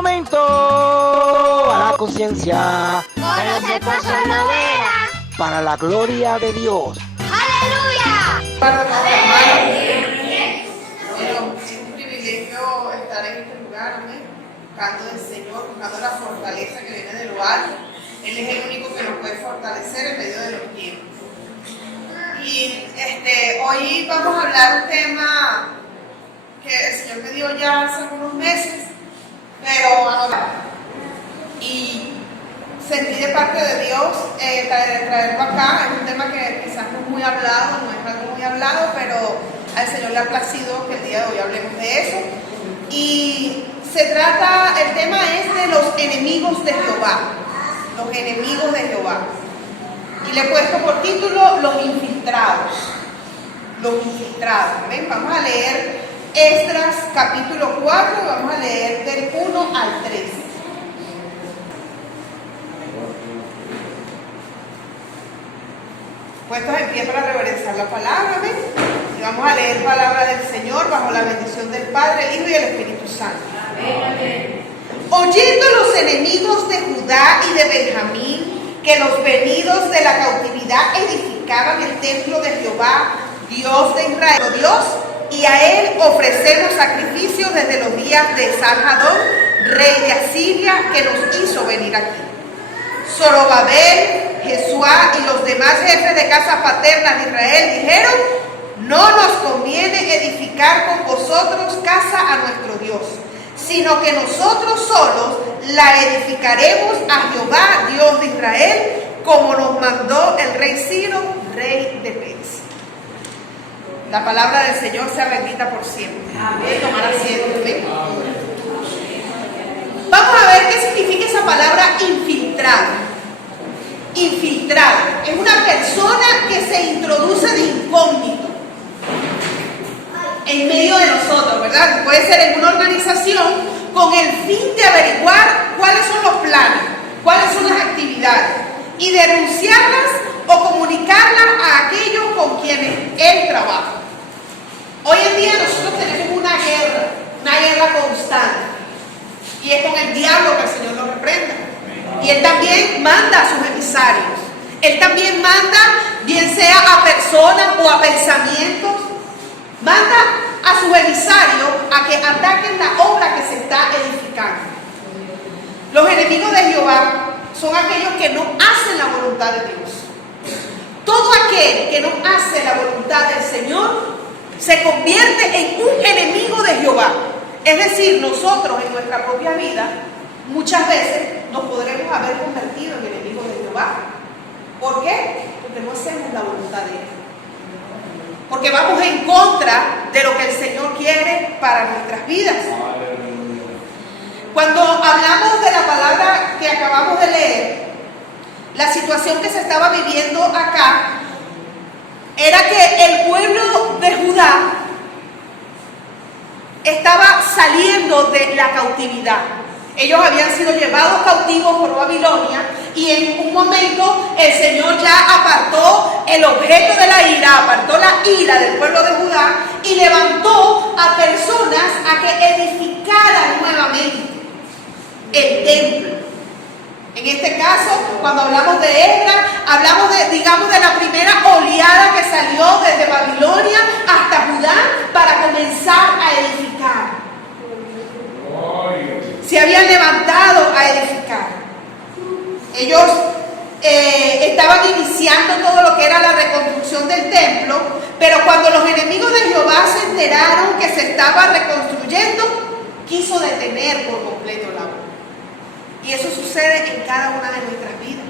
momento a la conciencia. Conoce paso novena. Para la gloria de Dios. ¡Aleluya! Para los hermanos, es un privilegio estar en este lugar, amén, buscando del Señor, buscando la fortaleza que viene de lo alto. Él es el único que nos puede fortalecer en medio de los tiempos. Y hoy vamos a hablar un tema que el Señor me dio ya hace algunos meses, pero y sentí de parte de Dios traerlo acá. Es un tema que quizás no es muy hablado, no es algo muy hablado, pero al Señor le ha placido que el día de hoy hablemos de eso. Y el tema es de los enemigos de Jehová, los enemigos de Jehová. Y le he puesto por título los infiltrados. Los infiltrados. ¿Ven? Vamos a leer Esdras capítulo 4, vamos a leer del 1 al 3. Puestos en pie para reverenciar la palabra, ¿ven? Y vamos a leer palabra del Señor bajo la bendición del Padre, el Hijo y el Espíritu Santo. Amén. Oyendo los enemigos de Judá y de Benjamín que los venidos de la cautividad edificaban el templo de Jehová, Dios de Israel, Dios, y a él ofrecemos sacrificios desde los días de Sarhadón, rey de Asiria, que nos hizo venir aquí. Zorobabel, Jesuá y los demás jefes de casa paterna de Israel dijeron: no nos conviene edificar con vosotros casa a nuestro Dios, sino que nosotros solos la edificaremos a Jehová, Dios de Israel, como nos mandó el rey Ciro, rey de Persia. La palabra del Señor sea bendita por siempre. Amén. Tomar asiento. ¿Ven? Vamos a ver qué significa esa palabra infiltrado. Infiltrado es una persona que se introduce de incógnito en medio de nosotros, ¿verdad? Puede ser en una organización con el fin de averiguar cuáles son los planes, cuáles son las actividades y denunciarlas o comunicarlas a aquellos con quienes él trabaja. Hoy en día nosotros tenemos una guerra constante, y es con el diablo que el Señor nos reprenda. Y él también manda a sus emisarios, él también manda, bien sea a personas o a pensamientos, manda a sus emisarios a que ataquen la obra que se está edificando. Los enemigos de Jehová son aquellos que no hacen la voluntad de Dios. Todo aquel que no hace la voluntad del Señor se convierte en un enemigo de Jehová. Es decir, nosotros en nuestra propia vida muchas veces nos podremos haber convertido en enemigos de Jehová. ¿Por qué? Porque no hacemos la voluntad de Él. Porque vamos en contra de lo que el Señor quiere para nuestras vidas. Cuando hablamos de la palabra que acabamos de leer, la situación que se estaba viviendo acá era que el pueblo de Judá estaba saliendo de la cautividad. Ellos habían sido llevados cautivos por Babilonia, y en un momento el Señor ya apartó el objeto de la ira, apartó la ira del pueblo de Judá y levantó a personas a que edificaran nuevamente el templo. En este caso, cuando hablamos de Esdras, hablamos de la primera oleada que salió desde Babilonia hasta Judá para comenzar a edificar. Se habían levantado a edificar. Ellos estaban iniciando todo lo que era la reconstrucción del templo, pero cuando los enemigos de Jehová se enteraron que se estaba reconstruyendo, quiso detener por completo la obra. Y eso sucede en cada una de nuestras vidas.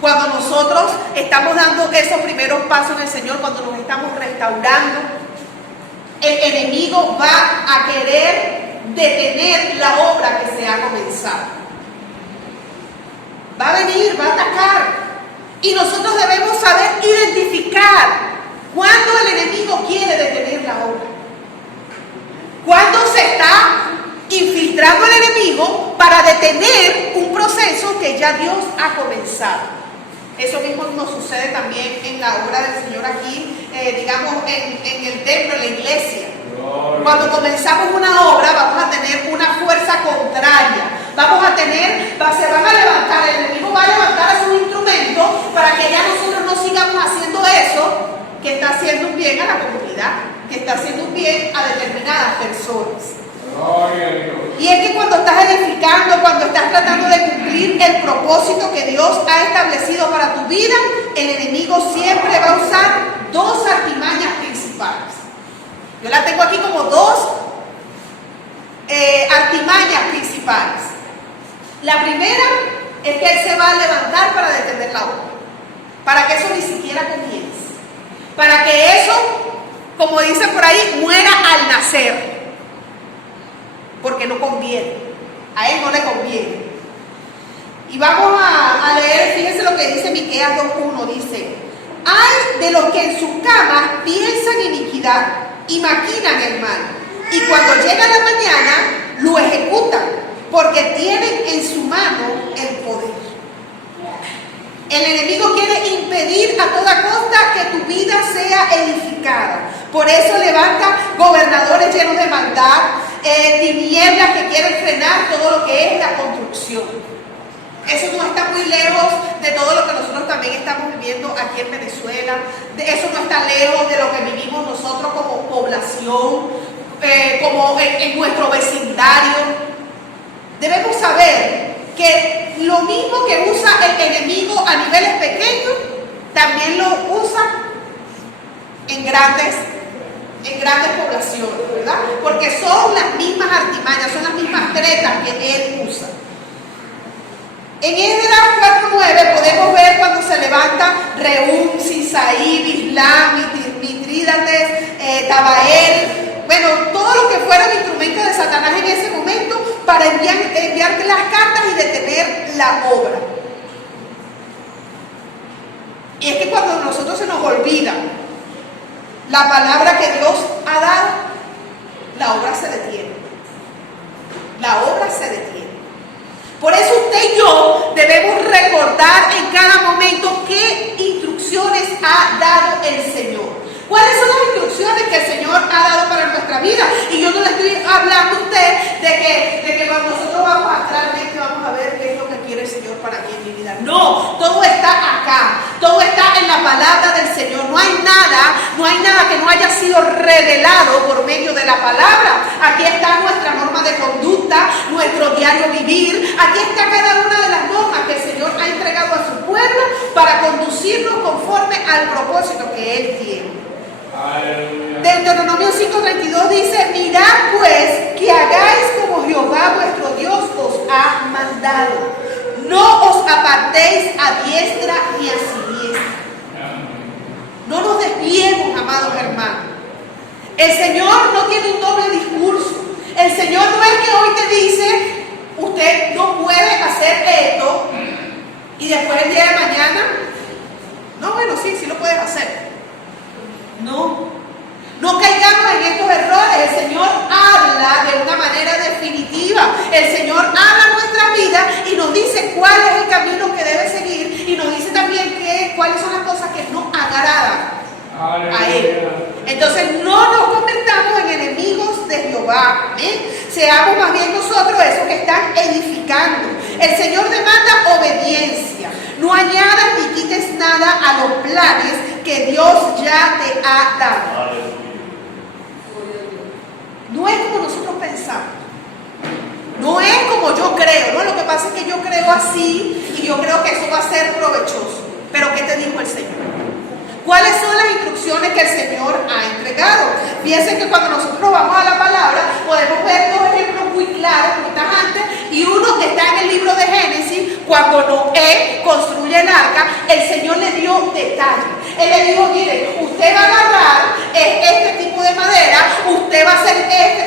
Cuando nosotros estamos dando esos primeros pasos en el Señor, cuando nos estamos restaurando, el enemigo va a querer detener la obra que se ha comenzado. Va a venir, va a atacar. Y nosotros debemos saber identificar cuándo el enemigo quiere detener la obra. Cuándo se está infiltrando el enemigo para detener un proceso que ya Dios ha comenzado. Eso mismo nos sucede también en la obra del Señor aquí, digamos, en el templo, en la iglesia. Cuando comenzamos una obra vamos a tener una fuerza contraria, el propósito que Dios ha establecido para tu vida, el enemigo siempre va a usar dos artimañas principales. Yo la tengo aquí como dos artimañas principales. La primera es que él se va a levantar para detener la obra, para que eso ni siquiera comience, para que eso, como dicen por ahí, muera al nacer, porque no conviene, a él no le conviene. Y vamos a leer, fíjense lo que dice Miqueas 2:1, dice: ay de los que en sus camas piensan iniquidad y maquinan el mal, y cuando llega la mañana lo ejecutan, porque tienen en su mano el poder. El enemigo quiere impedir a toda costa que tu vida sea edificada. Por eso levanta gobernadores llenos de maldad, tinieblas que quieren frenar todo lo que es la construcción. Eso no está muy lejos de todo lo que nosotros también estamos viviendo aquí en Venezuela. Eso no está lejos de lo que vivimos nosotros como población, como en nuestro vecindario. Debemos saber que lo mismo que usa el enemigo a niveles pequeños, también lo usa en grandes poblaciones, ¿verdad? Porque son las mismas artimañas, son las mismas tretas que él usa. En Esdras 4:9 podemos ver cuando se levanta Rehum, Sisaí, Bislam, Mitrídates, Tabael, bueno, todo lo que fueron instrumentos de Satanás en ese momento para enviar las cartas y detener la obra. Y es que cuando a nosotros se nos olvida la palabra que Dios ha dado, la obra se detiene. La obra se detiene. Por eso usted y yo debemos recordar en cada momento qué instrucciones ha dado el Señor. ¿Cuáles son las instrucciones que el Señor ha dado para nuestra vida? Y yo no le estoy hablando a usted de que cuando nosotros vamos atrás, vamos a ver qué es lo que quiere el Señor para mí en mi vida. No, todo está acá, todo está en la palabra del Señor. No hay nada que no haya sido revelado por medio de la palabra. Aquí está nuestra norma de conducta, nuestro diario vivir. Aquí está cada una de las normas que el Señor ha entregado a su pueblo para conducirnos conforme al propósito que Él tiene. Deuteronomio 5:32 dice: mirad pues que hagáis como Jehová vuestro Dios os ha mandado. No os apartéis a diestra ni a siniestra. No nos desviemos, amados hermanos. El Señor no tiene un doble discurso. El Señor no es que hoy te dice: usted no puede hacer esto, y después el día de mañana, no, bueno, sí lo puedes hacer. No caigamos en estos errores. El Señor habla de una manera definitiva. El Señor habla nuestra vida y nos dice cuál es el camino que debe seguir, y nos dice también cuáles son las cosas que no agradan a Él. Entonces no nos convertamos en enemigos de Jehová. Seamos más bien nosotros esos que están edificando. El Señor demanda obediencia. No añadas ni quites nada a los planes que Dios ya te ha dado. No es como nosotros pensamos. No es como yo creo, ¿no? Lo que pasa es que yo creo así y yo creo que eso va a ser provechoso. Pero ¿qué te dijo el Señor? ¿Cuáles son las instrucciones que el Señor ha entregado? Fíjense que cuando nosotros vamos a la palabra podemos ver dos ejemplos muy claros, como está antes, y uno está en el libro de Génesis. Cuando Noé construye el arca, el Señor le dio detalles. Él le dijo: mire, usted va a agarrar este tipo de madera, usted va a hacer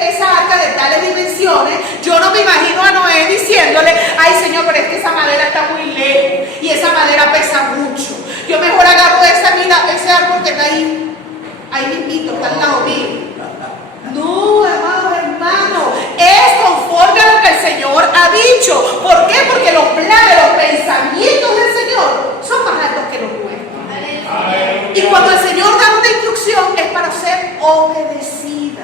esa arca de tales dimensiones. Yo no me imagino a Noé diciéndole: ay Señor, pero es que esa madera está muy lejos y esa madera pesa mucho. Yo mejor agarro ese árbol que está ahí mismito, está al lado mío. No, amados hermanos, es conforme a lo que el Señor ha dicho. ¿Por qué? Porque los planes, los pensamientos del Señor son más altos que los nuestros. Y cuando el Señor da una instrucción es para ser obedecida.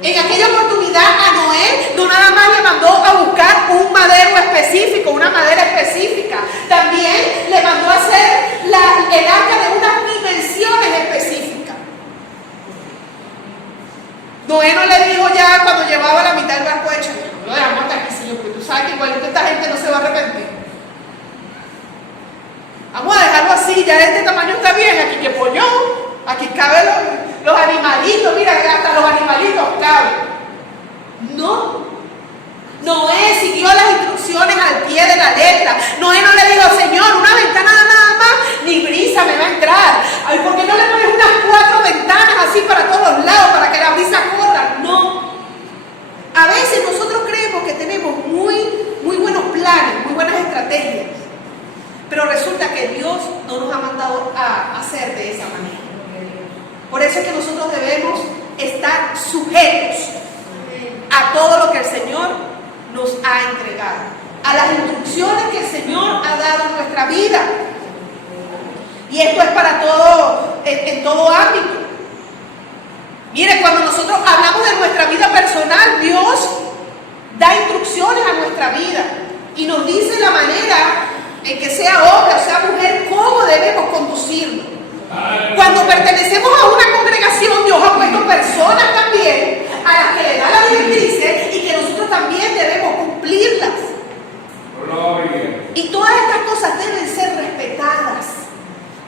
En aquella oportunidad a Noé no nada más le mandó a buscar un madero específico, una madera específica. También le mandó a hacer el arca de unas dimensiones específicas. Noé no le dijo ya cuando llevaba la mitad del barco hecho: lo dejamos hasta aquí, Señor, porque tú sabes que igualito esta gente no se va a arrepentir. Vamos a dejarlo así, ya de este tamaño está bien, aquí que pollo, aquí caben los animalitos, mira, hasta los animalitos caben. No. Noé siguió las instrucciones al pie de la letra. Noé no le dijo, Señor, una ventana nada más, ni brisa me va a entrar. Ay, ¿por qué no le pones unas 4 ventanas así para todos los lados, para que la brisa corra? No. A veces nosotros creemos que tenemos muy buenos planes, muy buenas estrategias, pero resulta que Dios no nos ha mandado a hacer de esa manera. Por eso es que nosotros debemos estar sujetos a todo lo que el Señor nos ha entregado, a las instrucciones que el Señor ha dado en nuestra vida. Y esto es para todo, en todo ámbito. Mire, cuando nosotros hablamos de nuestra vida personal, Dios da instrucciones a nuestra vida y nos dice la manera en que sea hombre o sea mujer, cómo debemos conducirnos. Cuando pertenecemos a una congregación, Dios ha puesto personas también a las que le da las directrices y que nosotros también debemos cumplirlas. Y todas estas cosas deben ser respetadas.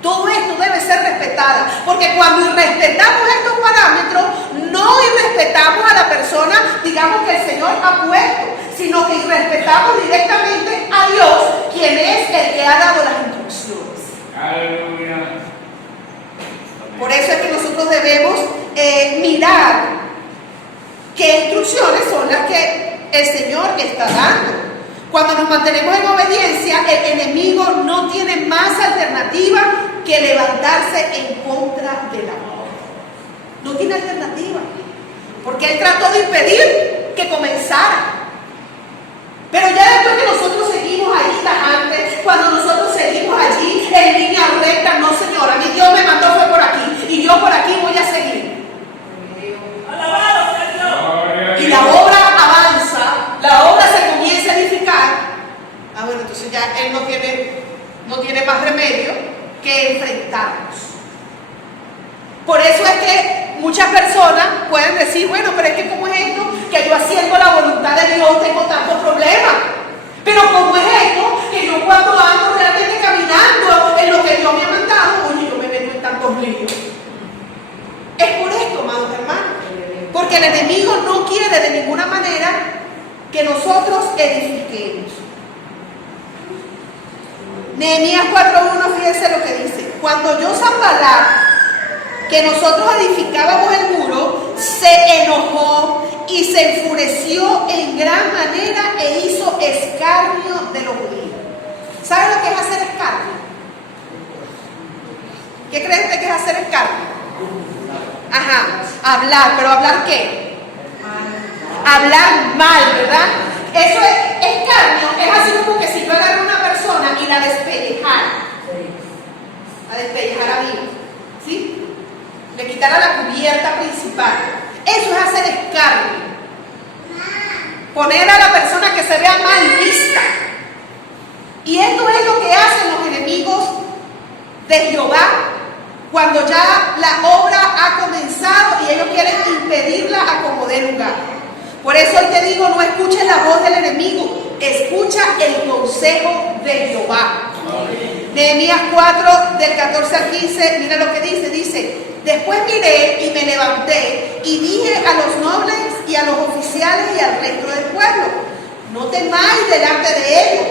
Todo esto debe ser respetado, porque cuando irrespetamos estos parámetros, no irrespetamos a la persona, digamos, que el Señor ha puesto, sino que irrespetamos directamente a Dios, quien es el que ha dado las instrucciones. Aleluya. Por eso es que nosotros debemos mirar qué instrucciones son las que el Señor está dando. Cuando nos mantenemos en obediencia, el enemigo no tiene más alternativa que levantarse en contra del amor. No tiene alternativa, porque él trató de impedir que comenzara. Pero ya después que nosotros seguimos ahí tajantes, cuando nosotros seguimos allí en línea recta, no, Señor, a mí Dios me mandó fue por aquí y yo por aquí voy a seguir. Y la obra avanza, la obra se comienza a edificar. Ah, bueno, entonces ya él no tiene más remedio que enfrentarnos. Por eso es que muchas personas pueden decir, bueno, pero es que ¿cómo es esto? Que yo haciendo la voluntad de Dios tengo tantos problemas. Pero ¿cómo es esto? Que yo cuando ando realmente caminando en lo que Dios me ha mandado, oye, yo me meto en tantos líos. Es por esto, amados hermanos. Porque el enemigo no quiere de ninguna manera que nosotros edifiquemos. Nehemías 4:1, fíjense lo que dice. Cuando yo Sanballat, que nosotros edificábamos el muro, se enojó y se enfureció en gran manera e hizo escarnio de los judíos. ¿Sabe lo que es hacer escarnio? ¿Qué cree usted que es hacer escarnio? Ajá, hablar, pero ¿hablar qué? Hablar mal, ¿verdad? Eso es escarnio, es así como que si yo agarro a una persona y la despellejara viva, ¿sí? Le quitara la cubierta principal. Eso es hacer escarnio. Poner a la persona que se vea mal vista. Y esto es lo que hacen los enemigos de Jehová cuando ya la obra ha comenzado y ellos quieren impedirla a como dé lugar. Por eso hoy te digo, no escuches la voz del enemigo, escucha el consejo de Jehová. Nehemías 4, del 14 al 15, mira lo que dice, después miré y me levanté y dije a los nobles y a los oficiales y al resto del pueblo, no temáis delante de ellos,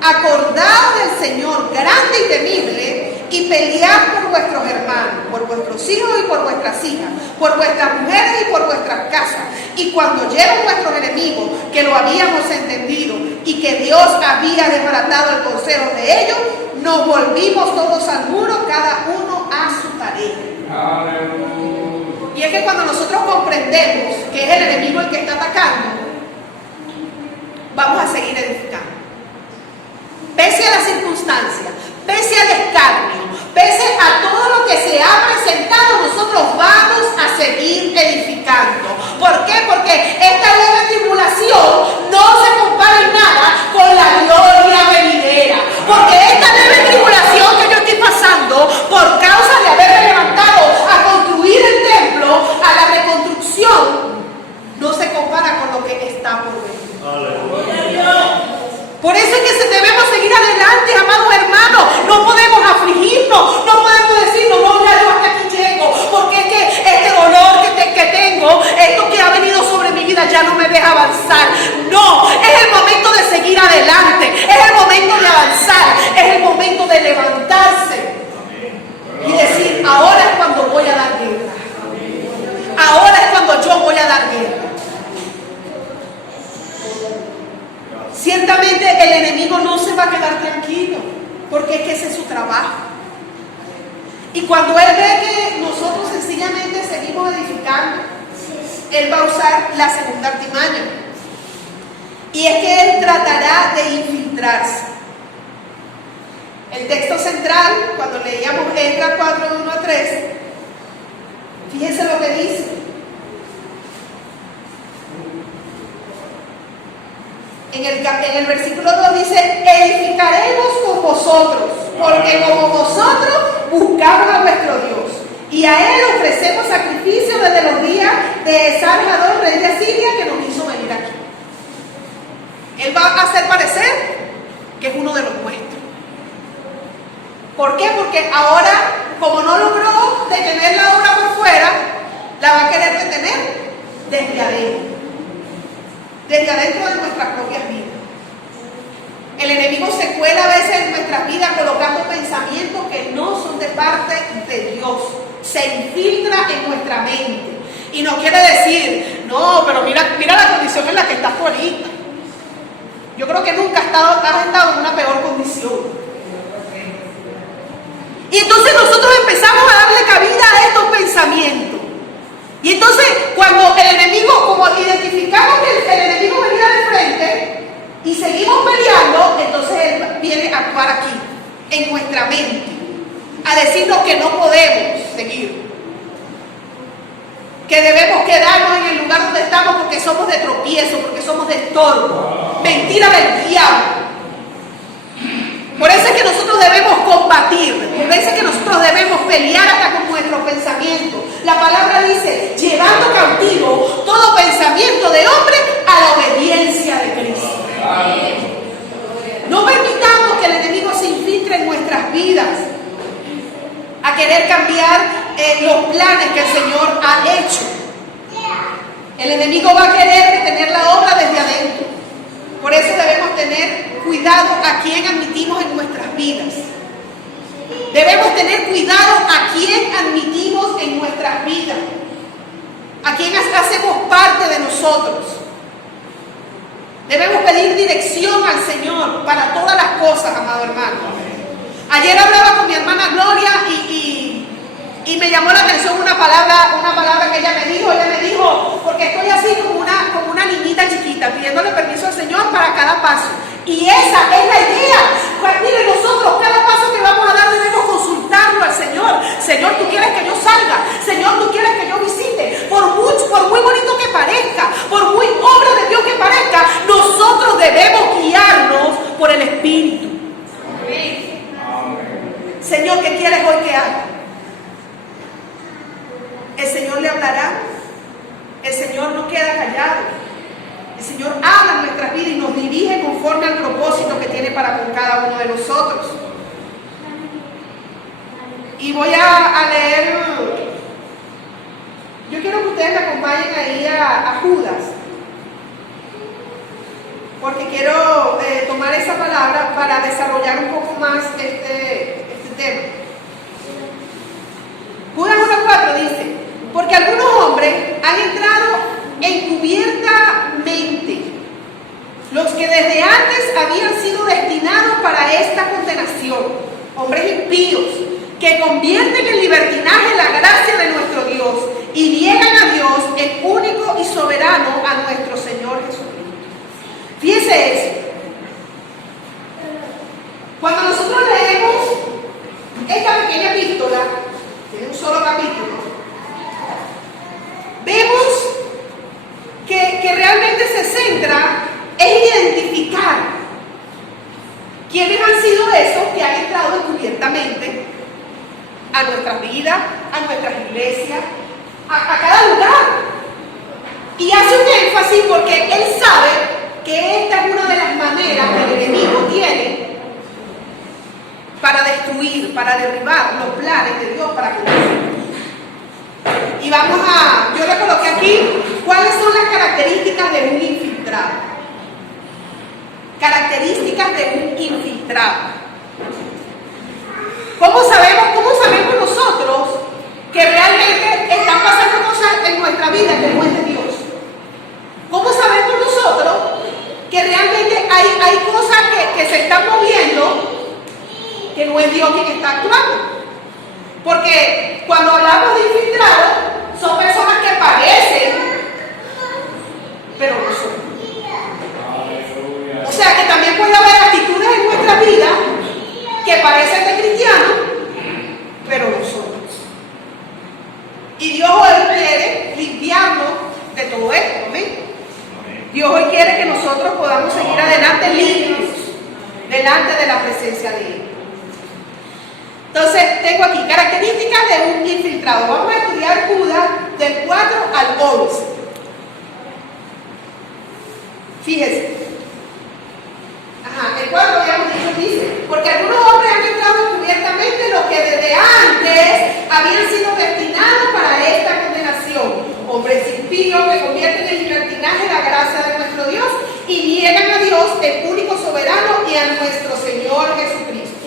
acordaos del Señor grande y temible, y pelead por vuestros hermanos, por vuestros hijos y por vuestras hijas, por vuestras mujeres y por vuestras casas. Y cuando oyeron vuestros enemigos que lo habíamos entendido y que Dios había desbaratado el consejo de ellos, nos volvimos todos al muro, cada uno a su tarea. Aleluya. Y es que cuando nosotros comprendemos que es el enemigo el que está atacando, vamos a seguir edificando. Pese a las circunstancias, pese al escarnio, pese a todo lo que se ha presentado, nosotros vamos a seguir edificando. ¿Por qué? Porque esta leve tribulación no se compara en nada con la gloria venidera. Porque esta leve tribulación que yo estoy pasando por causa de haberme levantado a construir el templo, a la reconstrucción, no se compara con lo que está por venir. ¡Aleluya! Por eso es que debemos seguir adelante, amados hermanos. No podemos afligirnos, no podemos decirnos, no, ya yo hasta aquí llego, porque es que este dolor que tengo, esto que ha venido sobre mi vida ya no me deja avanzar. No, es el momento de seguir adelante, es el momento de avanzar, es el momento de levantarse y decir, ahora es cuando voy a dar guerra. Ahora es cuando yo voy a dar guerra. Ciertamente el enemigo no se va a quedar tranquilo, porque es que ese es su trabajo. Y cuando él ve que nosotros sencillamente seguimos edificando, él va a usar la segunda artimaña. Y es que él tratará de infiltrarse. El texto central, cuando leíamos Esdras 4, 1 a 3, fíjense lo que dice. En el versículo 2 dice, edificaremos con vosotros, porque como vosotros buscamos a vuestro Dios, y a Él ofrecemos sacrificio desde los días de Esarhadón, rey de Asiria, que nos hizo venir aquí. Él va a hacer parecer que es uno de los nuestros. ¿Por qué? Porque ahora, como no logró detener la obra por fuera, la va a querer detener desde adentro. Desde adentro de nuestras propias vidas. El enemigo se cuela a veces en nuestras vidas colocando pensamientos que no son de parte de Dios. Se infiltra en nuestra mente. Y nos quiere decir, no, pero mira la condición en la que estás tú ahorita. Yo creo que nunca has estado en una peor condición. Y entonces nosotros empezamos a darle cabida a estos pensamientos. Y entonces, cuando el enemigo, como identificamos que el enemigo venía de frente y seguimos peleando, entonces él viene a actuar aquí, en nuestra mente, a decirnos que no podemos seguir, que debemos quedarnos en el lugar donde estamos porque somos de tropiezo, porque somos de estorbo. Mentira del diablo. Por eso es que nosotros debemos combatir, por eso es que nosotros debemos pelear hasta con nuestros pensamientos. La palabra dice, llevando cautivo todo pensamiento de hombre a la obediencia de Cristo. No permitamos que el enemigo se infiltre en nuestras vidas a querer cambiar los planes que el Señor ha hecho. El enemigo va a querer detener la obra desde adentro. Por eso debemos tener cuidado a quién admitimos en nuestras vidas. Debemos tener cuidado a quién admitimos en nuestras vidas. A quién hacemos parte de nosotros. Debemos pedir dirección al Señor para todas las cosas, amado hermano. Ayer hablaba con mi hermana Gloria y me llamó la atención una palabra que ella me dijo, porque estoy así como una niñita chiquita, pidiéndole permiso al Señor para cada paso. Y esa es la idea. Pues mire, nosotros cada paso que vamos a dar debemos consultarlo al Señor. Señor, tú quieres que yo salga. Señor, tú quieres que yo visite. Por muy bonito que parezca, por muy obra de Dios que parezca, nosotros debemos guiarnos por el Espíritu. Señor, ¿qué quieres hoy que haga? El Señor le hablará. El Señor no queda callado. El Señor habla en nuestras vidas y nos dirige conforme al propósito que tiene para con cada uno de nosotros. Y voy a leer, yo quiero que ustedes me acompañen ahí a Judas, porque quiero tomar esa palabra para desarrollar un poco más este tema. Judas 1:4 dice, porque algunos hombres han entrado encubiertamente, los que desde antes habían sido destinados para esta condenación, hombres impíos, que convierten en libertinaje la gracia de nuestro Dios y niegan a Dios, el único y soberano, a nuestro Señor Jesucristo. Fíjese eso. Cuando nosotros leemos esta pequeña epístola, tiene un solo capítulo, vemos que realmente se centra en identificar quiénes han sido esos que han entrado encubiertamente a nuestras vidas, a nuestras iglesias, a cada lugar. Y hace un énfasis porque él sabe que esta es una de las maneras del enemigo para derribar los planes de Dios para con nosotros. Y yo le coloqué aquí cuáles son las características de un infiltrado. Características de un infiltrado. ¿Cómo sabemos nosotros que realmente están pasando cosas en nuestra vida que no es de Dios? ¿Cómo sabemos nosotros que realmente hay cosas que se están moviendo que no es Dios quien está actuando? Porque cuando hablamos de infiltrados, son personas que parecen, pero no son. O sea que también puede haber actitudes en nuestra vida que parecen de cristianos, pero no son. Y Dios hoy quiere limpiarnos de todo esto, ¿amén? Dios hoy quiere que nosotros podamos seguir adelante limpios delante de la presencia de Él. Entonces, tengo aquí características de un infiltrado. Vamos a estudiar Judas del 4 al 11. Fíjense. El 4 habíamos dicho, dice, porque algunos hombres han entrado encubiertamente los que desde antes habían sido destinados para esta condenación. Hombres impíos que convierten en libertinaje la gracia de nuestro Dios y niegan a Dios, el único soberano, y a nuestro Señor Jesucristo.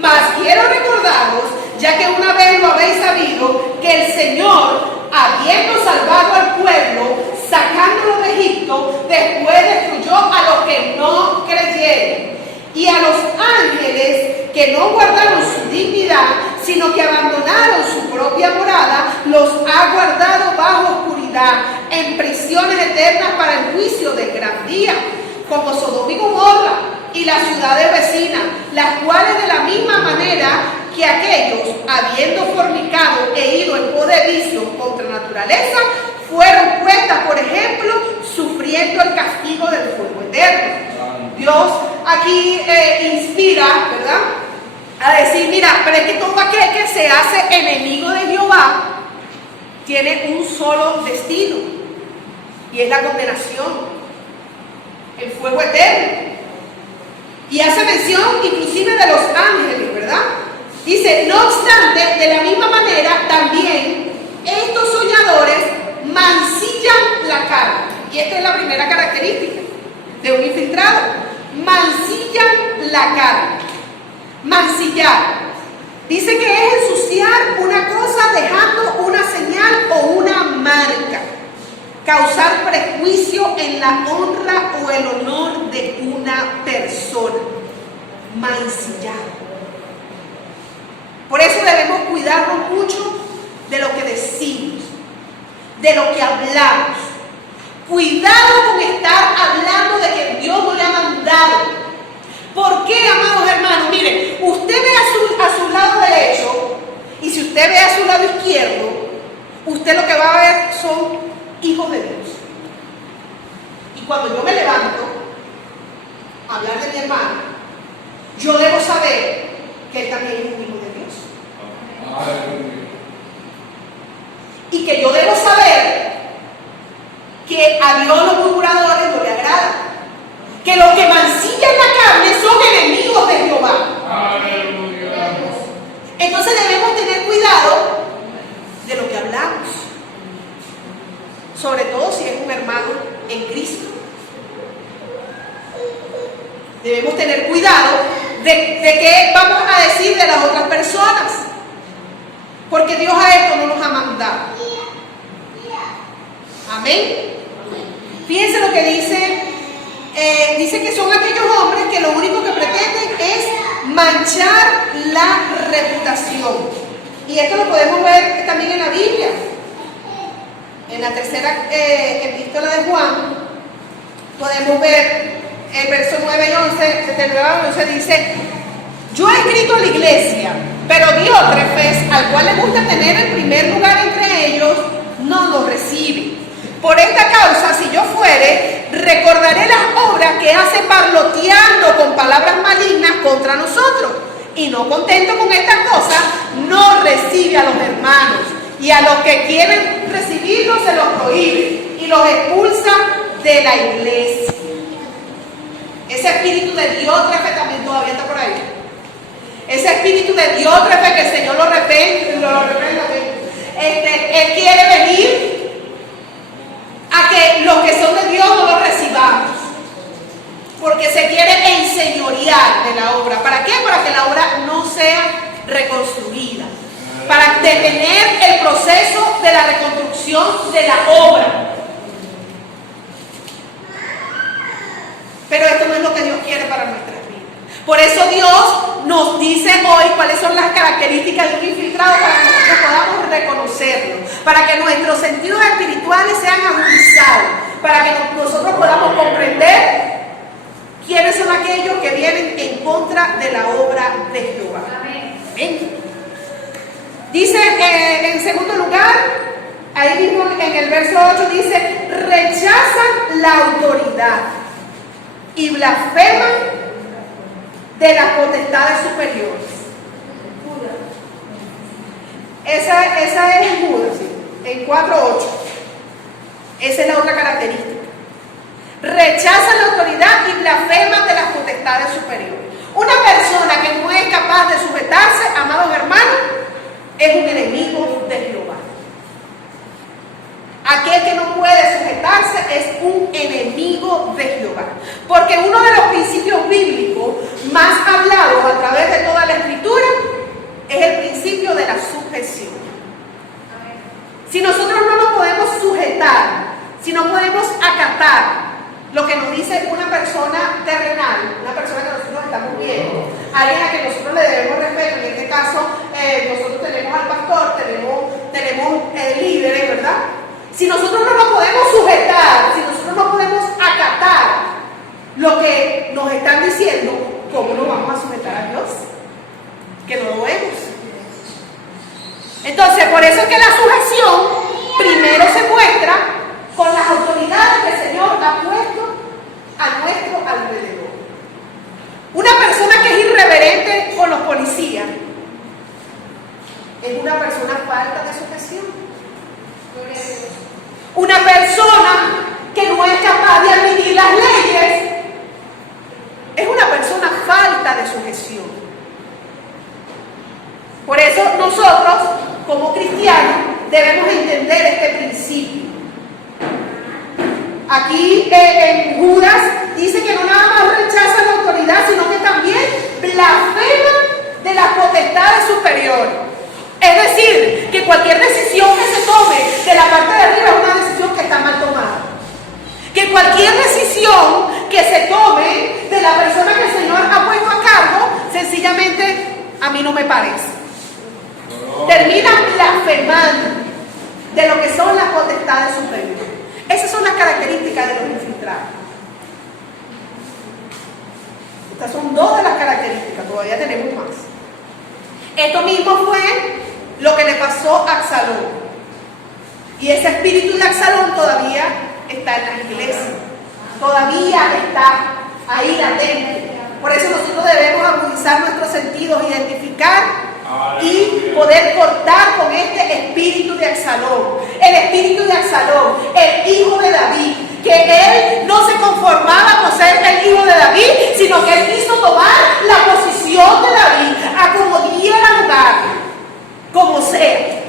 Mas quiero recordaros, ya que una vez lo habéis sabido, que el Señor, habiendo salvado al pueblo, sacándolo de Egipto, después destruyó a los que no creyeron, y a los ángeles que no guardaron su dignidad, sino que abandonaron su propia morada, los ha guardado bajo oscuridad, en prisiones eternas para el juicio del gran día, como Sodoma y Gomorra y las ciudades vecinas, las cuales de la misma manera que aquellos, habiendo fornicado e ido en pos de vicio contra naturaleza, fueron puestas, por ejemplo, sufriendo el castigo del fuego eterno. Dios aquí inspira, ¿verdad?, a decir, mira, pero es que todo aquel que se hace enemigo de Jehová tiene un solo destino, y es la condenación, el fuego eterno. Y hace mención inclusive de los ángeles, ¿verdad? Dice, no obstante, de la misma manera también estos soñadores mancillan la carne. Y esta es la primera característica de un infiltrado. Mancillan la carne. Mancillar. Dice que es ensuciar una cosa dejando una señal o una marca. Causar prejuicio en la honra o el honor de una persona. Mancillar. Por eso debemos cuidarnos mucho de lo que decimos, de lo que hablamos. Cuidado con estar hablando de que Dios no le ha mandado. ¿Por qué, amados hermanos? Miren, usted ve a su lado derecho, y si usted ve a su lado izquierdo, usted lo que va a ver son hijos de Dios. Y cuando yo me levanto a hablar de mi hermano, yo debo saber que él también es un hijo de Dios. Y que yo debo saber que a Dios los murmuradores no le agrada. Que los que mancillan la carne son enemigos de Jehová. Entonces debemos tener cuidado de lo que hablamos. Sobre todo si es un hermano en Cristo. Debemos tener cuidado de qué vamos a decir de las otras personas. Porque Dios a esto no nos ha mandado. Amén. Fíjense lo que dice. Dice que son aquellos hombres que lo único que pretenden es manchar la reputación. Y esto lo podemos ver también en la Biblia. En la tercera epístola de Juan, podemos ver el verso 9 y 11, del 9 al 11 dice: yo he escrito a la iglesia, pero Diótrefes, al cual le gusta tener el primer lugar entre ellos, no nos recibe. Por esta causa, si yo fuere, recordaré las obras que hace parloteando con palabras malignas contra nosotros. Y no contento con estas cosas, no recibe a los hermanos. Y a los que quieren recibirlos se los prohíbe y los expulsa de la iglesia. Ese espíritu de Diótrefes también todavía está por ahí. Ese espíritu de Dios, que el Señor lo reprenda. Él quiere venir a que los que son de Dios no lo recibamos. Porque se quiere enseñorear de la obra. ¿Para qué? Para que la obra no sea reconstruida. Para detener el proceso de la reconstrucción de la obra. Pero esto no es lo que Dios quiere para nuestras vidas. Por eso Dios nos dice hoy cuáles son las características de un infiltrado para que nosotros podamos reconocerlo. Para que nuestros sentidos espirituales sean agudizados. Para que nosotros podamos comprender quiénes son aquellos que vienen en contra de la obra de Jehová. Amén. Dice en segundo lugar, ahí mismo en el verso 8 dice, rechazan la autoridad y blasfeman de las potestades superiores. Esa es en Judas, ¿sí? En 4:8. Esa es la otra característica. Rechazan la autoridad y blasfeman de las potestades superiores. Una persona que no es capaz de sujetarse, amados hermanos, es un enemigo de Jehová. Aquel que no puede sujetarse es un enemigo de Jehová. Porque uno de los principios bíblicos más hablados a través de toda la Escritura es el principio de la sujeción. Si nosotros no nos podemos sujetar, si no podemos acatar lo que nos dice una persona terrenal, una persona que nosotros estamos viendo, alguien a quien nosotros le debemos respeto, en este caso nosotros tenemos al pastor, tenemos líderes, ¿verdad? Si nosotros no nos podemos sujetar, si nosotros no podemos acatar lo que nos están diciendo, ¿cómo nos vamos a sujetar a Dios? Que no lo vemos. Entonces, por eso es que la sujeción primero se muestra con las autoridades que el Señor ha puesto a nuestro alrededor. Una persona que es irreverente con los policías es una persona falta de sujeción. Una persona que no es capaz de admitir las leyes es una persona falta de sujeción. Por eso nosotros, como cristianos, debemos entender este principio. Aquí en Judas dice que no nada más rechaza la autoridad, sino que también blasfema de las potestades superiores. Es decir, que cualquier decisión que se tome de la parte de arriba es una decisión que está mal tomada. Que cualquier decisión que se tome de la persona que el Señor ha puesto a cargo, sencillamente a mí no me parece. Terminan blasfemando de lo que son las potestades superiores. Esas son las características de los infiltrados. Estas son dos de las características, todavía tenemos más. Esto mismo fue lo que le pasó a Absalón. Y ese espíritu de Absalón todavía está en la iglesia. Todavía está ahí latente. Por eso nosotros debemos agudizar nuestros sentidos, identificar y poder cortar con este espíritu de Absalón. El espíritu de Absalón, el hijo de David, que él no se conformaba con ser el hijo de David, sino que él quiso tomar la posición de David a como diera lugar, como sea.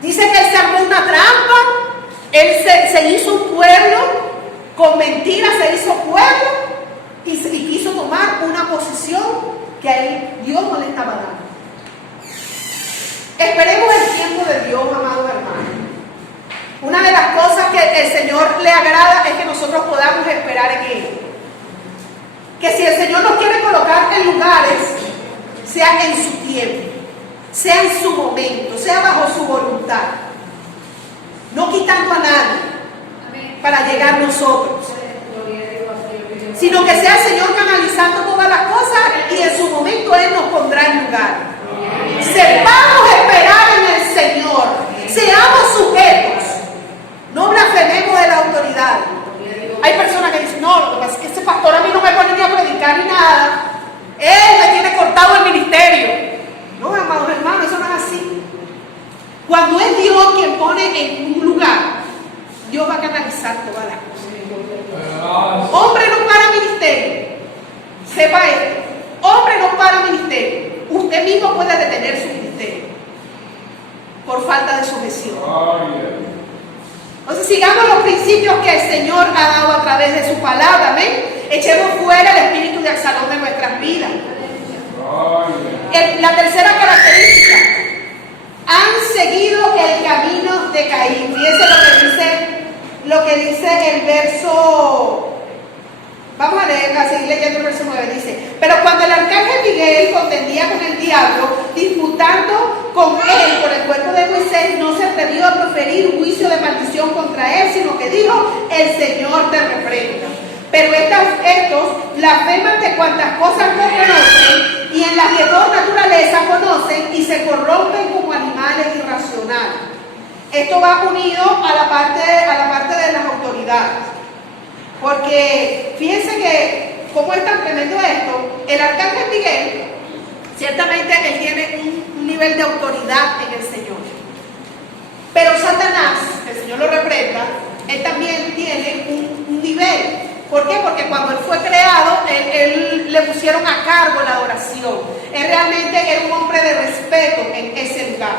Dice que él se armó una trampa, él se hizo un pueblo, con mentiras se hizo pueblo y quiso tomar una posición que a él Dios no le estaba dando. Esperemos el tiempo de Dios, amados hermanos. Una de las cosas que el Señor le agrada es que nosotros podamos esperar en Él. Que si el Señor nos quiere colocar en lugares, sea en su tiempo, sea en su momento, sea bajo su voluntad. No quitando a nadie para llegar nosotros, sino que sea el Señor canalizando todas las cosas y en su momento Él nos pondrá en lugar. Sepamos esperar en el Señor, seamos sujetos, no blasfememos de la autoridad. Hay personas que dicen, no, lo que pasa es que ese pastor a mí no me pone ni a predicar ni nada, él me tiene cortado el ministerio. No, amados hermanos, eso no es así. Cuando es Dios quien pone en un lugar, Dios va a canalizar todas las cosas. Hombre no para ministerio, sepa esto. Hombre, no para ministerio. Usted mismo puede detener su ministerio por falta de sujeción. Entonces sigamos los principios que el Señor ha dado a través de su palabra. ¿Ven? Echemos fuera el espíritu de Absalón de nuestras vidas. La tercera característica: han seguido el camino de Caín. Fíjense lo que dice el verso. Vamos a leer, a seguir leyendo el verso 9. Dice: pero cuando el arcángel Miguel contendía con el diablo, disputando con él por el cuerpo de Moisés, no se atrevió a proferir juicio de maldición contra él, sino que dijo: el Señor te reprenda. Pero estos blasfeman de cuantas cosas no conocen y en las que por naturaleza conocen, y se corrompen como animales irracionales. Esto va unido a la parte de las autoridades. Porque fíjense que, como es tan tremendo esto, el arcángel Miguel, ciertamente él tiene un nivel de autoridad en el Señor. Pero Satanás, que el Señor lo reprenda, él también tiene un nivel. ¿Por qué? Porque cuando él fue creado, él le pusieron a cargo la adoración. Él realmente era un hombre de respeto en ese lugar.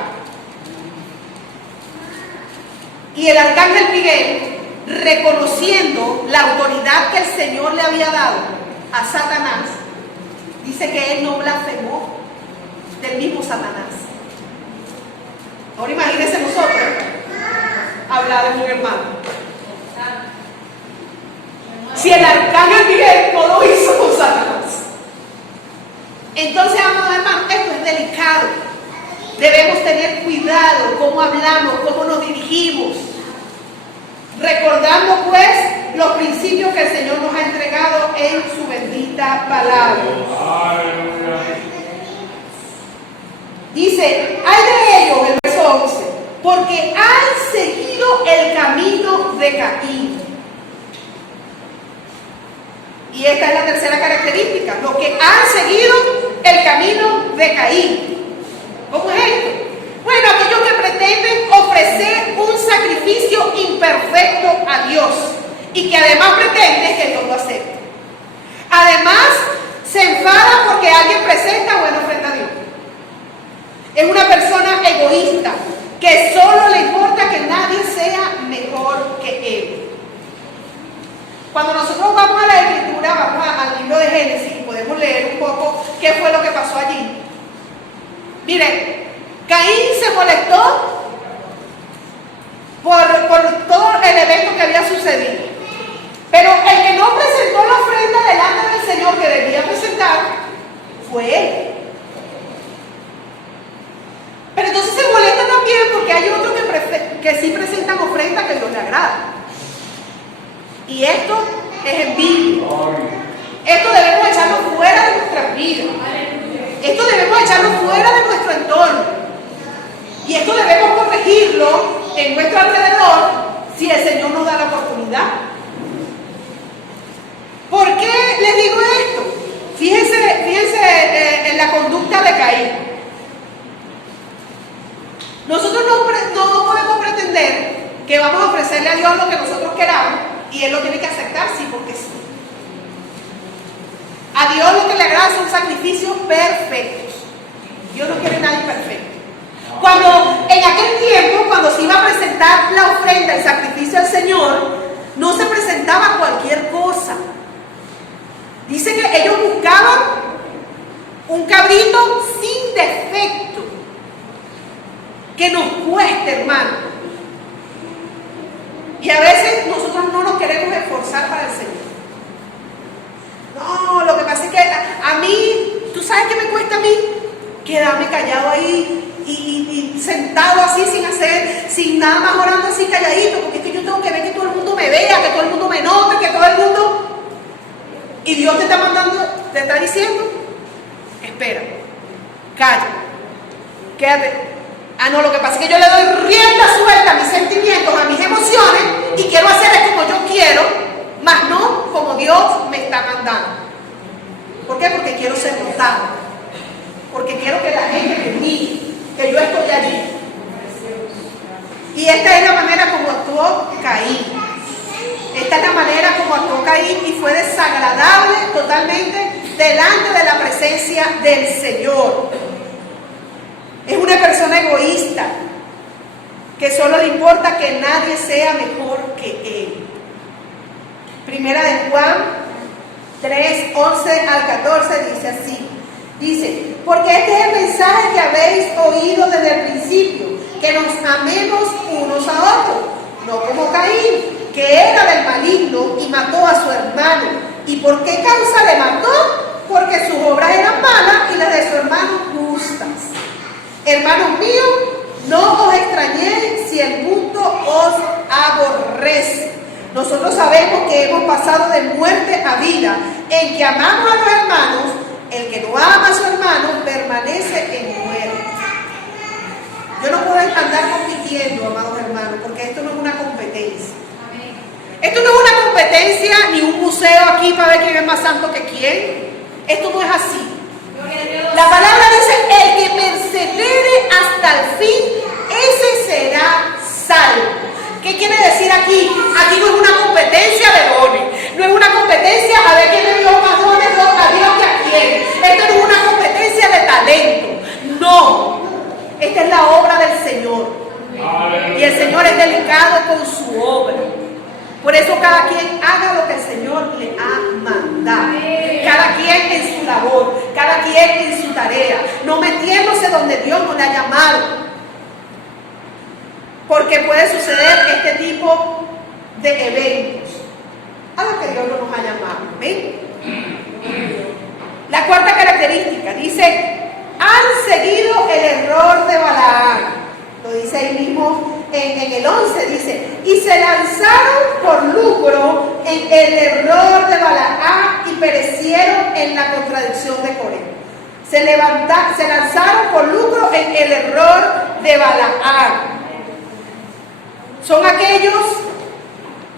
Y el arcángel Miguel, reconociendo la autoridad que el Señor le había dado a Satanás, dice que él no blasfemó del mismo Satanás. Ahora imagínense nosotros hablar de un hermano. Si el arcángel Miguel no lo hizo con Satanás. Entonces, amados hermanos, esto es delicado. Debemos tener cuidado cómo hablamos, cómo nos dirigimos, recordando pues los principios que el Señor nos ha entregado en su bendita palabra. Dice: hay de ellos, el verso 11, porque han seguido el camino de Caín. Y esta es la tercera característica: los que han seguido el camino de Caín. ¿Cómo es esto? Bueno, aquellos que pretenden ofrecer un sacrificio imperfecto a Dios y que además pretenden que Dios lo acepte. Además, se enfada porque alguien presenta buena ofrenda a Dios. Es una persona egoísta que solo le importa que nadie sea mejor que él. Cuando nosotros vamos a la Escritura, vamos al libro de Génesis y podemos leer un poco qué fue lo que pasó allí. Miren, Caín se molestó por todo el evento que había sucedido. Pero el que no presentó la ofrenda delante del Señor que debía presentar fue él. Pero entonces se molesta también porque hay otros que sí presentan ofrenda que Dios le agrada. Y esto es envidia. Esto debemos echarlo fuera de nuestras vidas. Esto debemos echarlo fuera de nuestro entorno. Y esto debemos corregirlo en nuestro alrededor si el Señor nos da la oportunidad. ¿Por qué les digo esto? Fíjense en la conducta de Caín. Nosotros no podemos pretender que vamos a ofrecerle a Dios lo que nosotros queramos y Él lo tiene que aceptar, sí, porque sí. A Dios lo que le agrada son sacrificios perfectos. Dios no quiere nada imperfecto. Cuando en aquel tiempo, cuando se iba a presentar la ofrenda, el sacrificio al Señor, no se presentaba cualquier cosa. Dice que ellos buscaban un cabrito sin defecto, que nos cueste, hermano. Y a veces nosotros no nos queremos esforzar para el Señor. No, lo que pasa es que a mí, ¿tú sabes qué me cuesta a mí? Quedarme callado ahí y sentado así sin nada más orando así calladito, porque es que yo tengo que ver que todo el mundo me vea, que todo el mundo me note, que todo el mundo... Y Dios te está mandando, te está diciendo, espera, calla, quédate. Ah, no, lo que pasa es que yo le doy rienda suelta a mis sentimientos, a mis emociones, y quiero hacer es como yo quiero, mas no como Dios me está mandando. ¿Por qué? Porque quiero ser notado, porque quiero que la gente me mire, que yo estoy allí. Y esta es la manera como actuó Caín. Esta es la manera como actuó Caín y fue desagradable totalmente delante de la presencia del Señor. Es una persona egoísta, que solo le importa que nadie sea mejor que él. Primera de Juan 3, 11 al 14 dice así. Dice, porque este es el mensaje que habéis oído desde el principio, que nos amemos unos a otros, no como Caín, que era del maligno y mató a su hermano. ¿Y por qué causa le mató? Porque sus obras eran malas y las de su hermano justas. Hermanos míos, no os extrañéis si el mundo os aborrece. Nosotros sabemos que hemos pasado de muerte a vida, en que amamos a los hermanos. El que no ama a su hermano permanece en muerte. Yo no puedo andar compitiendo, amados hermanos, porque esto no es una competencia. Esto no es una competencia ni un museo aquí para ver quién es más santo que quién. Esto no es así. La palabra dice, el que persevere hasta el fin, ese será salvo. ¿Qué quiere decir aquí? Aquí no es una competencia de dones, no es una competencia a ver quién le dio más dones a Dios que a quién. Esto no es una competencia de talento, no. Esta es la obra del Señor. Y el Señor es delicado con su obra. Por eso cada quien haga lo que el Señor le ha mandado. Cada quien en su labor, cada quien en su tarea, no metiéndose donde Dios no le ha llamado. Porque puede suceder este tipo de eventos a los que Dios no nos ha llamado. ¿Ven? La cuarta característica dice, han seguido el error de Balaam. Lo dice ahí mismo en el 11, dice, y se lanzaron por lucro en el error de Balaam y perecieron en la contradicción de Coré. Se lanzaron por lucro en el error de Balaam. Son aquellos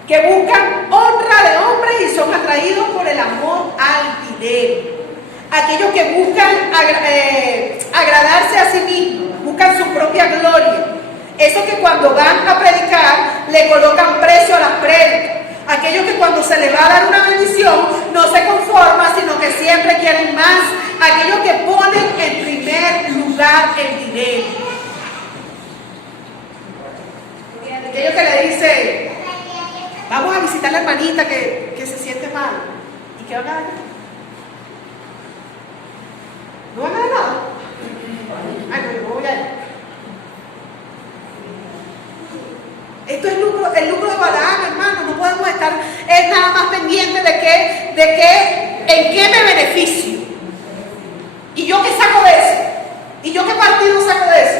que buscan honra de hombres y son atraídos por el amor al dinero. Aquellos que buscan agradarse a sí mismos, buscan su propia gloria. Esos que cuando van a predicar le colocan precio a las prédicas. Aquellos que cuando se les va a dar una bendición no se conforman, sino que siempre quieren más. Aquellos que ponen en primer lugar el dinero. Aquellos que le dicen, vamos a visitar a la hermanita que se siente mal. ¿Y qué van a dar? ¿No van a dar nada? Ay, no, yo voy a ir. Esto es el lucro de Balaam, hermano. No podemos estar nada más pendientes en qué me beneficio. ¿Y yo qué saco de eso? ¿Y yo qué partido saco de eso?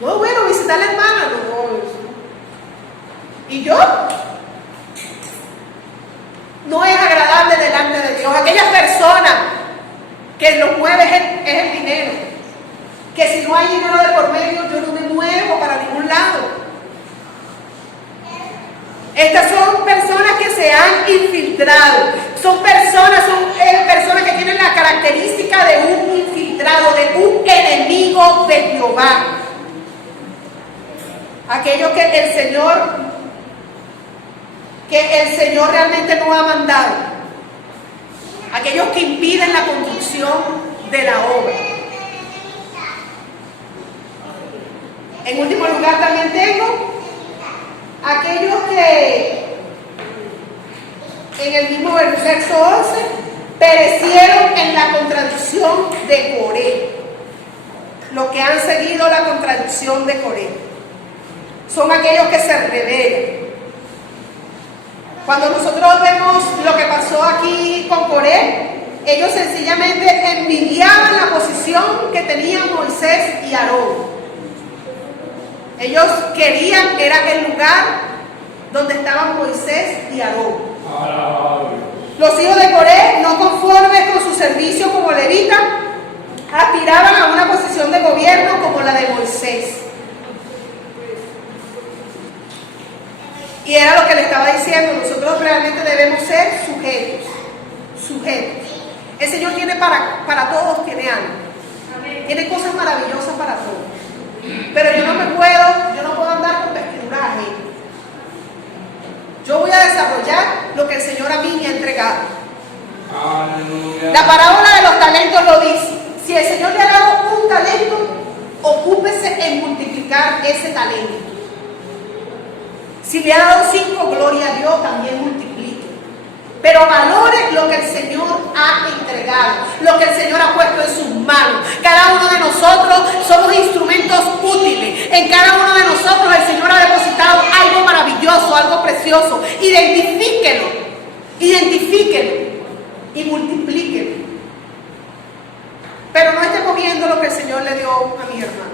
No, bueno, visitar a la hermana, no. ¿Y yo? No es agradable delante de Dios. Aquellas personas que lo mueve es el dinero. Que si no hay dinero de por medio, yo no me muevo para ningún lado. Estas son personas que se han infiltrado. Son personas que tienen la característica de un infiltrado, de un enemigo de Jehová. Aquellos que el Señor realmente no ha mandado. Aquellos que impiden la construcción de la obra. En último lugar también tengo aquellos que en el mismo verso 11 perecieron en la contradicción de Coré. Los que han seguido la contradicción de Coré son aquellos que se rebelan. Cuando nosotros vemos lo que pasó aquí con Coré, ellos sencillamente envidiaban la posición que tenían Moisés y Aarón. Ellos querían, era el lugar donde estaban Moisés y Aarón. Los hijos de Coré, no conformes con su servicio como levitas, aspiraban a una posición de gobierno como la de Moisés. Y era lo que le estaba diciendo, nosotros realmente debemos ser sujetos. El Señor tiene para todos, tiene algo. Tiene cosas maravillosas para todos. Pero yo no puedo andar con vestiduras ajenas. Yo voy a desarrollar lo que el Señor a mí me ha entregado. La parábola de los talentos lo dice. Si el Señor le ha dado un talento, ocúpese en multiplicar ese talento. Si le ha dado 5, gloria a Dios, también multiplique. Pero valore lo que el Señor ha entregado, lo que el Señor ha puesto en sus manos. Cada uno de nosotros somos instrumentos útiles. En cada uno de nosotros el Señor ha depositado algo maravilloso, algo precioso. Identifíquelo y multiplíquelo. Pero no estemos viendo lo que el Señor le dio a mi hermano.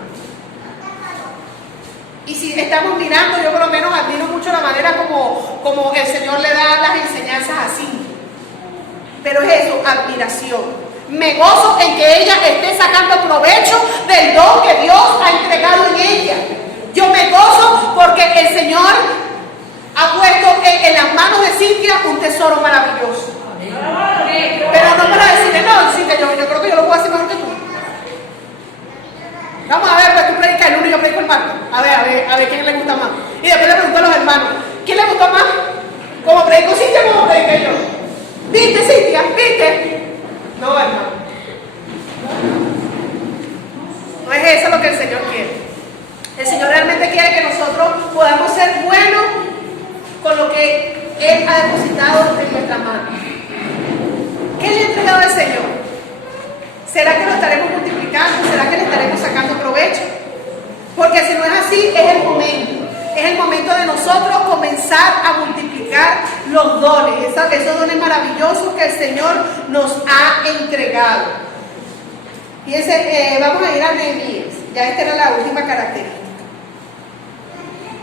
Y si estamos mirando, yo por lo menos admiro mucho la manera como el Señor le da las enseñanzas así. Pero es eso, admiración. Me gozo en que ella esté sacando provecho del don que Dios ha entregado en ella. Yo me gozo porque el Señor ha puesto en las manos de Cintia un tesoro maravilloso. Pero no para decirle, no, Cintia, yo creo que yo lo puedo hacer mejor que tú. Vamos a ver, pues tú predicas el lunes y yo predico el martes. A ver quién le gusta más. Y después le pregunto a los hermanos, ¿quién le gustó más? ¿Cómo predico Cintia o cómo prediqué yo? ¿Viste, Cintia? ¿Viste? No, hermano. No es eso lo que el Señor quiere. El Señor realmente quiere que nosotros podamos ser buenos con lo que Él ha depositado en nuestras manos. ¿Qué le ha entregado el Señor? ¿Será que lo estaremos multiplicando? ¿Será que le estaremos sacando provecho? Porque si no es así, es el momento. Es el momento de nosotros comenzar a multiplicar los dones, esos dones maravillosos que el Señor nos ha entregado. Fíjense, vamos a ir a Nehemías. Ya esta era la última característica.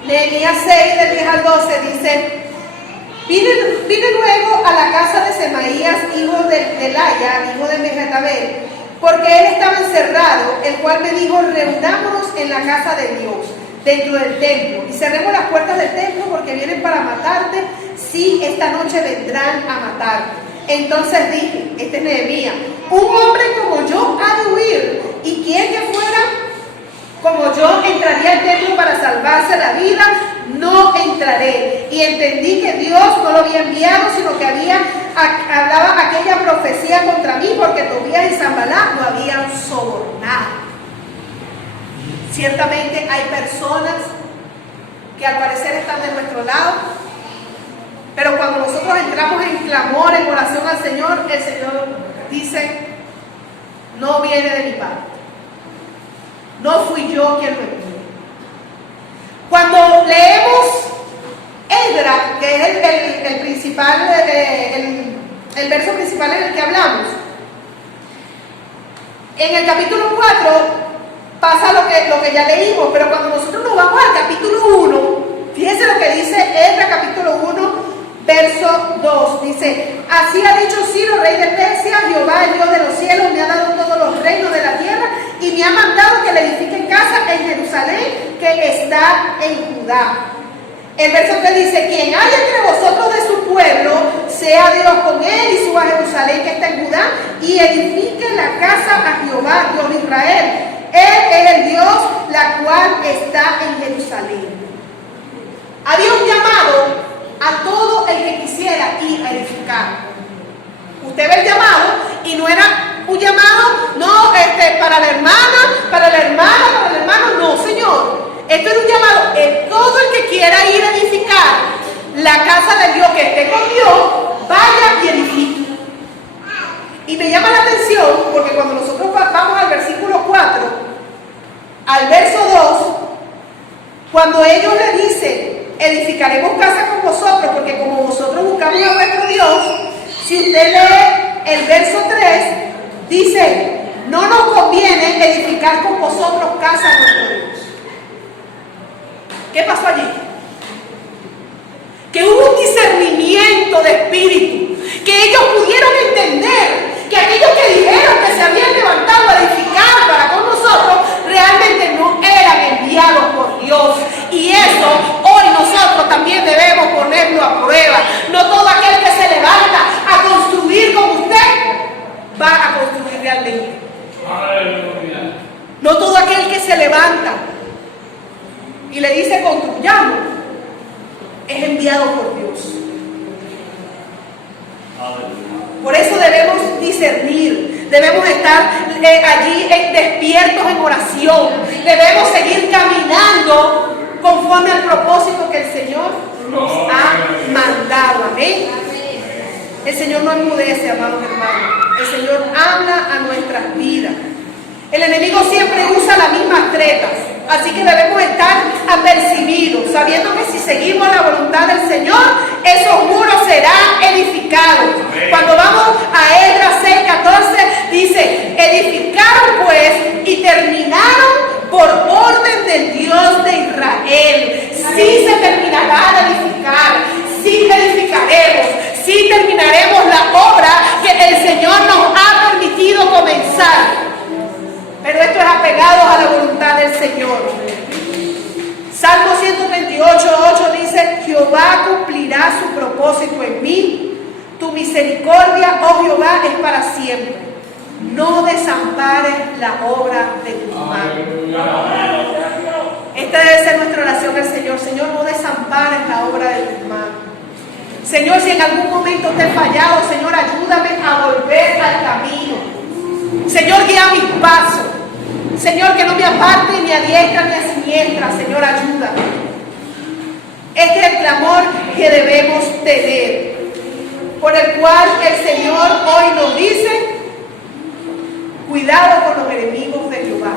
Nehemías 6, del 10 al 12 dice: Vine luego a la casa de Semaías, hijo de Delaya, hijo de Mehetabel, porque él estaba encerrado, el cual me dijo: reunámonos en la casa de Dios, dentro del templo, y cerremos las puertas del templo, porque vienen para matarte. Sí, esta noche vendrán a matarte. Entonces dije, este es Nehemías, un hombre como yo ha de huir, y quien que fuera como yo entraría al templo para salvarse la vida, no entraré. Y entendí que Dios no lo había enviado, sino que hablaba aquella profecía contra mí, porque Tobías y Sanballat lo habían sobornado. Ciertamente hay personas que al parecer están de nuestro lado, pero cuando nosotros entramos en clamor, en oración al Señor, el Señor dice: no viene de mi parte. No fui yo quien lo envió. Cuando leemos Esdras, que es el principal, el verso principal en el que hablamos, en el capítulo 4 pasa lo que ya leímos, pero cuando nosotros nos vamos al capítulo 1, fíjense lo que dice Esdras capítulo 1, verso 2, dice: así ha dicho Ciro, rey de Persia: Jehová, el Dios de los cielos, me ha dado todos los reinos de la tierra y me ha mandado que le edifiquen casa en Jerusalén, que está en Judá. El verso 3 dice: quien haya entre vosotros de su pueblo, sea Dios con él, y suba a Jerusalén, que está en Judá, y edifique la casa a Jehová, Dios de Israel. Él es el Dios, la cual está en Jerusalén. Había un llamado a todo el que quisiera ir a edificar. Usted ve el llamado y no era un llamado, no, para la hermana, para el hermano, no, Señor. Esto es un llamado de todo el que quiera ir a edificar la casa de Dios, que esté con Dios, vaya y edifique. Y me llama la atención porque cuando nosotros vamos al versículo 4, al verso 2, cuando ellos le dicen: edificaremos casa con vosotros, porque como vosotros buscamos a vuestro Dios, si usted lee el verso 3, dice: no nos conviene edificar con vosotros casa a nuestro Dios. ¿Qué pasó allí? Que hubo un discernimiento de espíritu, que ellos pudieron entender que aquellos que dijeron que se habían levantado a edificar para con nosotros realmente no eran enviados por Dios. Y eso hoy nosotros también debemos ponerlo a prueba. No todo aquel que se levanta a construir con usted va a construir realmente. No todo aquel que se levanta y le dice construyamos es enviado por Dios. discernir, debemos estar allí despiertos en oración, debemos seguir caminando conforme al propósito que el Señor nos ha mandado. Amén. El Señor no enmudece, amados hermanos. El Señor habla a nuestras vidas. El enemigo siempre usa las mismas tretas, así que debemos estar apercibidos, sabiendo que si seguimos la voluntad del Señor, esos muros serán edificados. Cuando vamos a Esdras 6:14, dice: edificaron pues y terminaron por orden del Dios de Israel. Sí se terminará de edificar, sí edificaremos, sí terminaremos la obra que el Señor nos ha permitido comenzar. Pero esto es apegados a la voluntad del Señor. Salmo 138:8 dice: Jehová cumplirá su propósito en mí. Tu misericordia, oh Jehová, es para siempre. No desampares la obra de tus manos. Esta debe ser nuestra oración al Señor. Señor, no desampares la obra de tus manos. Señor, si en algún momento te he fallado, Señor, ayúdame a volver al camino. Señor, guía mis pasos. Señor, que no me aparte ni a diestra ni a siniestra. Señor, ayúdame. Este es el clamor que debemos tener, por el cual el Señor hoy nos dice: cuidado con los enemigos de Jehová,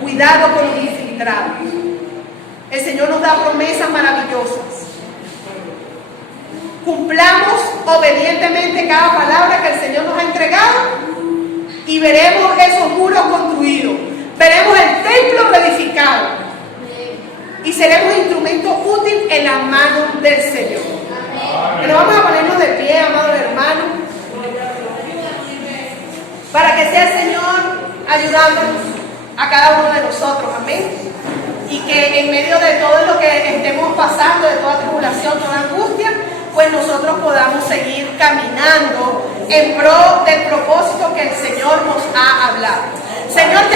cuidado con los infiltrados. El Señor nos da promesas maravillosas. Cumplamos obedientemente cada palabra que el Señor nos ha entregado y veremos esos muros construidos, veremos el templo reedificado y seremos instrumentos útiles en las manos del Señor. Pero vamos a ponernos de pie, amados hermanos, para que sea el Señor ayudándonos a cada uno de nosotros. Amén. Y que en medio de todo lo que estemos pasando, de toda tribulación, toda angustia, pues nosotros podamos seguir caminando en pro del propósito que el Señor nos ha hablado. Señor,